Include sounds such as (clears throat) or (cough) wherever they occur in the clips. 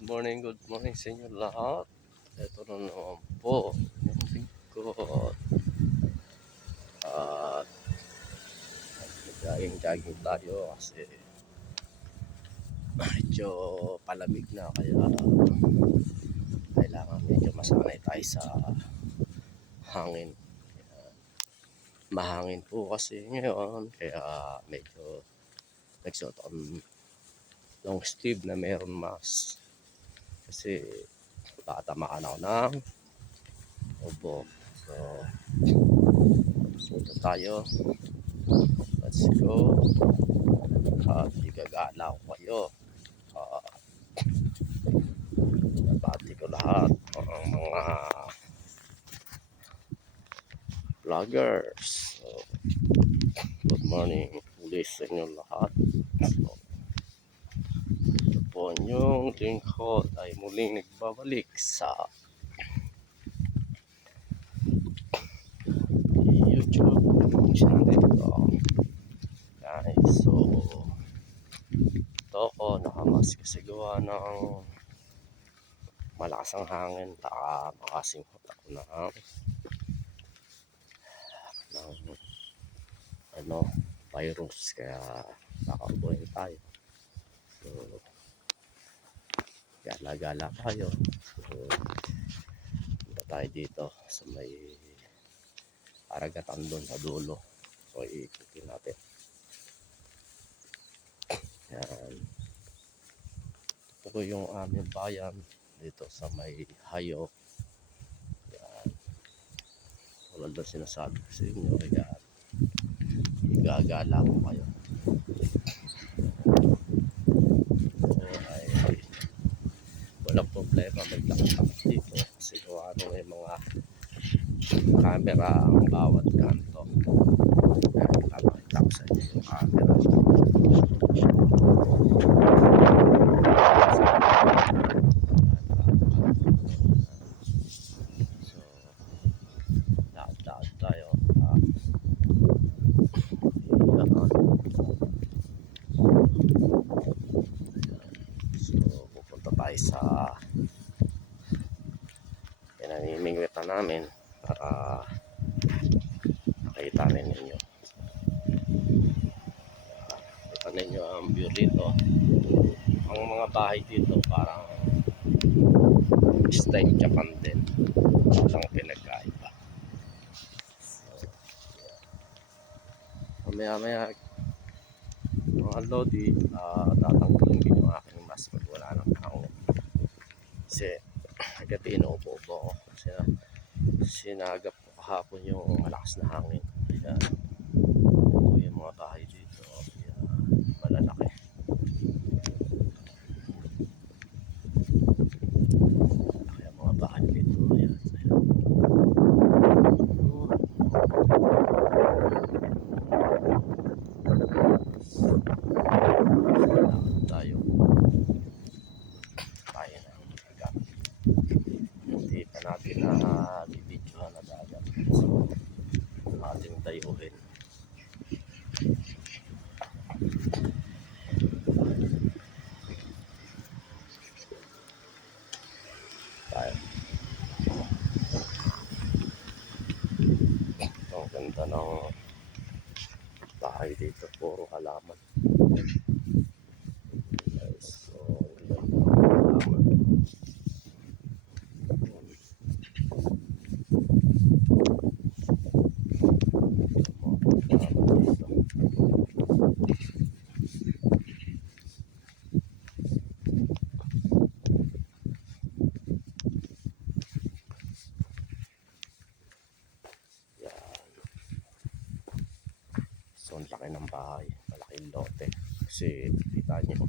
Morning, good morning sa inyo lahat. Ito na naman po yung lingkod. At jogging-jogging tayo kasi medyo palamig na kaya kailangan medyo masanay tayo sa hangin. Mahangin po kasi ngayon kaya medyo nagsuot ng long sleeve na meron mask kasi baka tamaan ako ng ubo so punta tayo. Let's go. At igagala ko kayo. Uh, nabati ko lahat ang mga vloggers. So, good morning. Ulit sa inyo lahat. So, po yung lingkod ay muling nagbabalik sa YouTube channel ko. Guys, so ito ko nakamask kasi gawa ng malakas ang hangin taka makasinghot ako ng ng ano virus kaya nakaubuhin tayo so gala-gala tayo so punta tayo dito sa may aragatan doon sa dulo. So iikutin natin. Yan. Ito po yung aming bayan dito sa may hayok yan. Tulad na sinasabi ko sa inyo. Yan igagala ko kayo so ay may lakad dito kasi kung ano may mga camera ang bawat kanto yan papakita ko sa inyo yung camera so lahat-lahat tayo ah, yan, ah. So, pupunta tayo sa pinanimingwitan namin para rin ninyo. Kita ninyo ang view dito. Ang mga bahay dito parang style Japan din. Walang pinagkaiba. So, yeah. Mamaya-maya mga lodi, uh, ko yung aking mask pag wala nang hangin. Kasi (clears throat) agad inuubo-ubo ako. Kasi sinagap ko kahapon yung malakas na hangin. Kaya ito yung mga bahay dito. Kaya malalaki. Kaya mga bahay dito. Ayan. ayan. Lakad tayo. Tayo na ang dagat. Hindi pa natin na bibidyohan na dagat. So, ating tayuhin. Tayo. Ang ganda ng bahay dito. Puro halaman. Guys, so, ang ganda ng halaman. Mga halaman dito. Yan. So, ang laki ng bahay. Malaking lote. Kasi, kita nyo,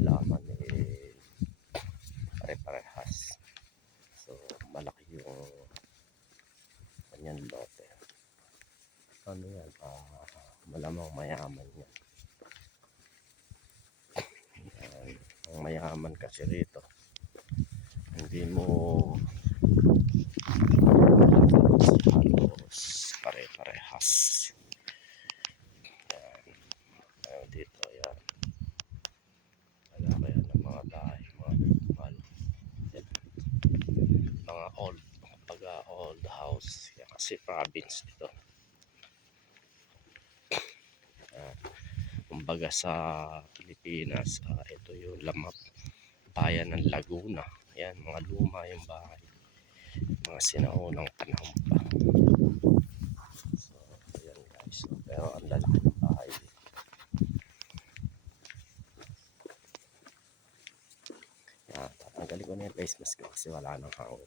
halaman eh, pare-parehas. So, malaki yung kanyang lote. Ano yan? Ah, malamang mayaman yan. yan. Ang mayaman kasi rito. Hindi mo halos pare-parehas. Ayan dito, ayan. Alam yan ng mga bahay, mga normal. Mga old, mga pag-old house. Yan kasi province ito. Ayan. (clears throat) Ah, kumbaga sa Pilipinas, uh, ito yung lamap bayan ng Laguna. Ayan, mga luma yung bahay. Mga sinaunang panahon pa. So, ayan guys. So, pero ang lalaki. Ko na yung face mask ko kasi wala nang hangin.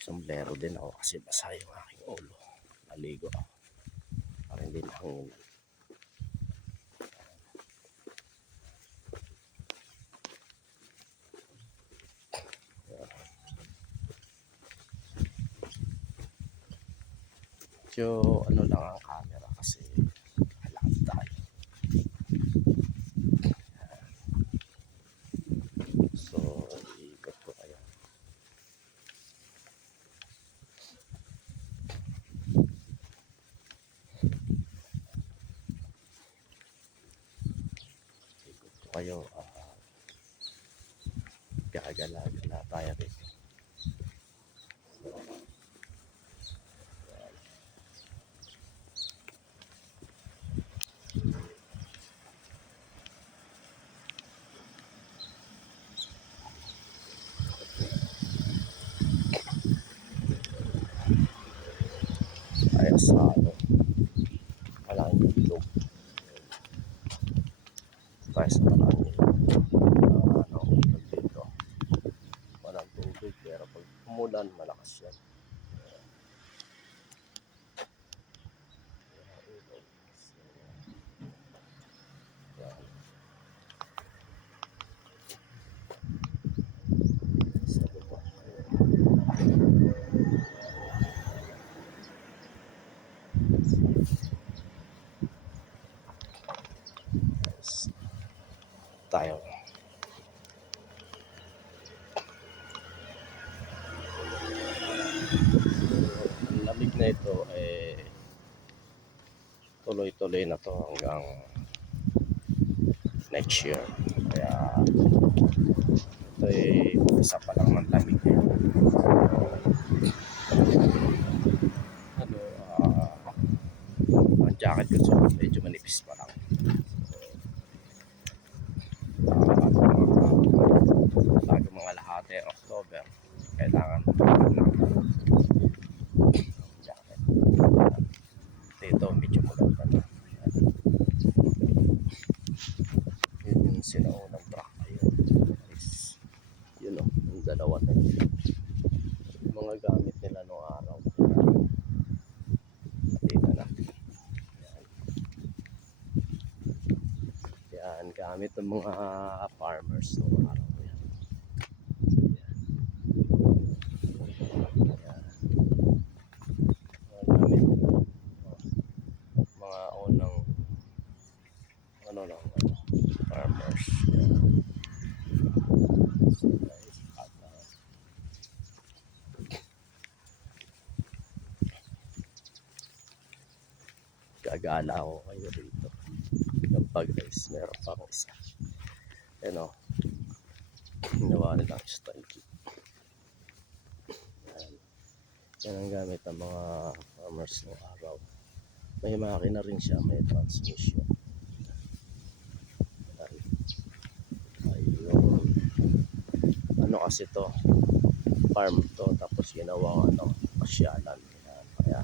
Sombrero din ako kasi basa yung aking ulo. Naligo ako. Para hindi mahangin. Medyo ano lang ang camera kasi halakad tayo. So, iikot ko kaya. Kayo. Uh, gagala-gala tayo rito. Kaya sa ano, malaking ilog. Tayo sa. Uh, ano, dito. Walang tubig, pero pag umulan, malakas yan. Yan ang ilog. So, yan. Sa baba. Yes. Tayo. Ang lamig na ito eh tuloy-tuloy na to hanggang next year. Kaya ito eh isa pa lang ng lamig. Ano, ah ang jacket ko so medyo manipis pa lang. So, uh, bago mga lahati October, kailangan ng jacket. Dito, medyo maganda na. Yun yung sinaunang truck. Ayun. Is, yun o, yung dalawa na yun. Yung mga gamit nila noong araw. Nakita natin. Yan. Yan, gamit ng mga farmers noong araw. Yan. Yan. Yan. Mga gamit nila. Mga unang ano lang, ano, farmers. Yan. So, guys, at, uh, gagala ako kayo dito. Pag guys, meron pa akong isa. Yan o. Ginawa nilang style kit. Yan. Yan ang gamit ng mga farmers ng araw. May makina rin siya, may transmission. Yan. Ano kasi to? Farm to, tapos ginawa ano, pasyalan. Yan. Kaya,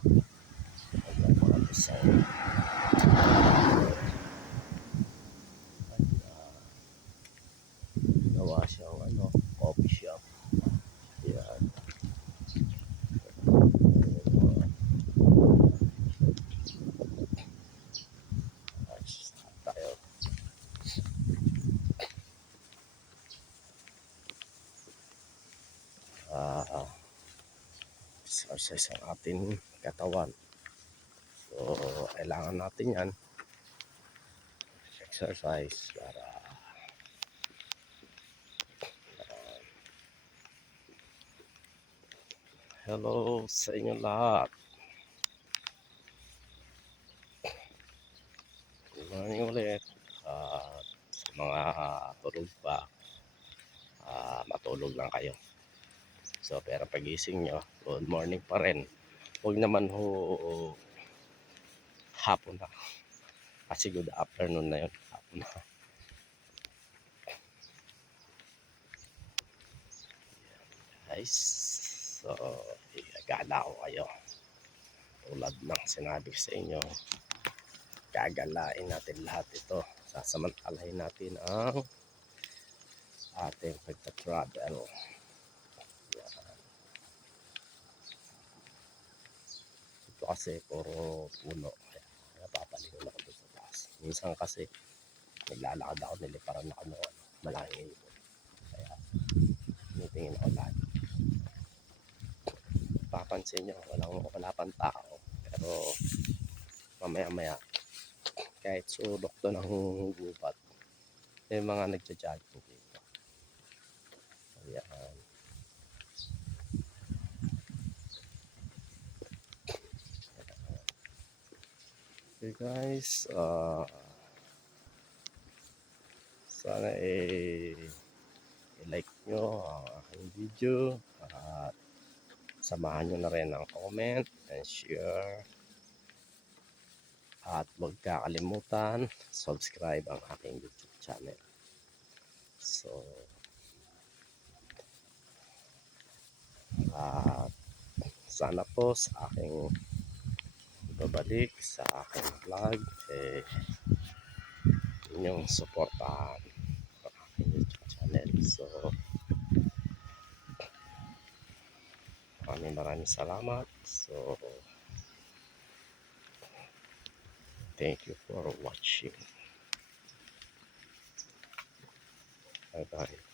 Ayan, mga design. At, ah, gawa siyang ano, coffee shop. Yan. Ayun, mga- Ayos, tayo. Ah, exercise ang ating katawan. So, kailangan natin yan. Exercise para Hello sa inyo lahat. Good morning ulit. At sa mga tulog pa, ah, matulog lang kayo. So, pero pagising nyo, good morning pa rin. Huwag naman ho hapon na. Kasi good afternoon na yun. Hapon na. Guys, so, igagala ko kayo. Tulad ng sinabi sa inyo, gagalain natin lahat ito. Sasamantalahin natin ang ating pagta-travel. Yan. Ito kasi puro puno. Kaya napapalingon ako doon sa taas. Minsan kasi naglalakad ako niliparan ako ng ano, malaking ibon. Kaya tinitingin ako lagi. Papansin nyo, walang, wala pang tao. Pero mamaya maya kahit sulok to ng gubat may mga nagja-jogging dito. Ayan. Okay guys, uh, sana eh i-like nyo ang aking video at samahan nyo na rin ang comment and share. At huwag kakalimutan subscribe ang aking YouTube channel. So at sana po sa aking babalik sa aking vlog eh inyong suportahan ang aking YouTube channel. So maraming maraming salamat. So thank you for watching. Bye bye